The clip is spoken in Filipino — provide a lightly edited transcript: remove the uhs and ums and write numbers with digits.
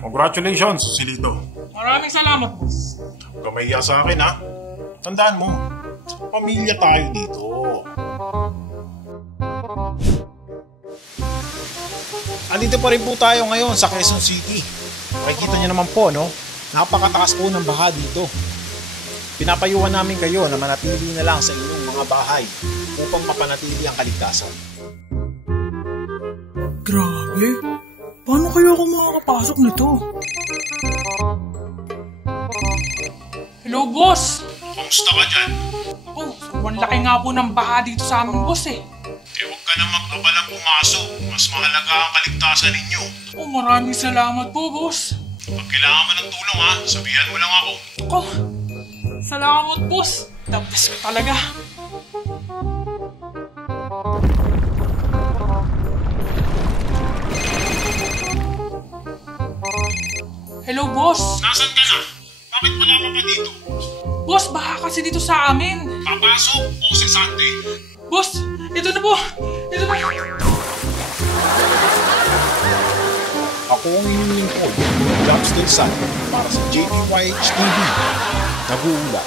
Congratulations, Silito. Maraming salamat, boss. Huwag ka mahiya sa akin, ha? Tandaan mo, pamilya tayo dito. Andito pa rin po tayo ngayon sa Quezon City. Makikita niyo naman po, no? Napakataas po ng baha dito. Pinapayuhan namin kayo na manatili na lang sa inyong mga bahay upang mapanatili ang kaligtasan. Grabe. Paano kaya ako makakapasok nito? Hello, boss. Kamusta ka dyan? Oh, sobrang laki nga po ng baha dito sa amin, boss eh. Huwag ka na mag-abalang pumasok. Mas mahalaga ang kaligtasan ninyo. Oh, maraming salamat po, boss. Pag kailangan mo ng tulong, ha? Sabihan mo lang ako. Oh, salamat, boss. The best ko talaga. Hello, boss. Nasaan ka na? Bakit wala ka pa dito? Boss, baha kasi dito sa amin. Papasok o si Sunday? Boss, ito na po. Ito na. Ako ang inyong lingkod, Labs Del San, para sa JPYH TV. Nag-uula.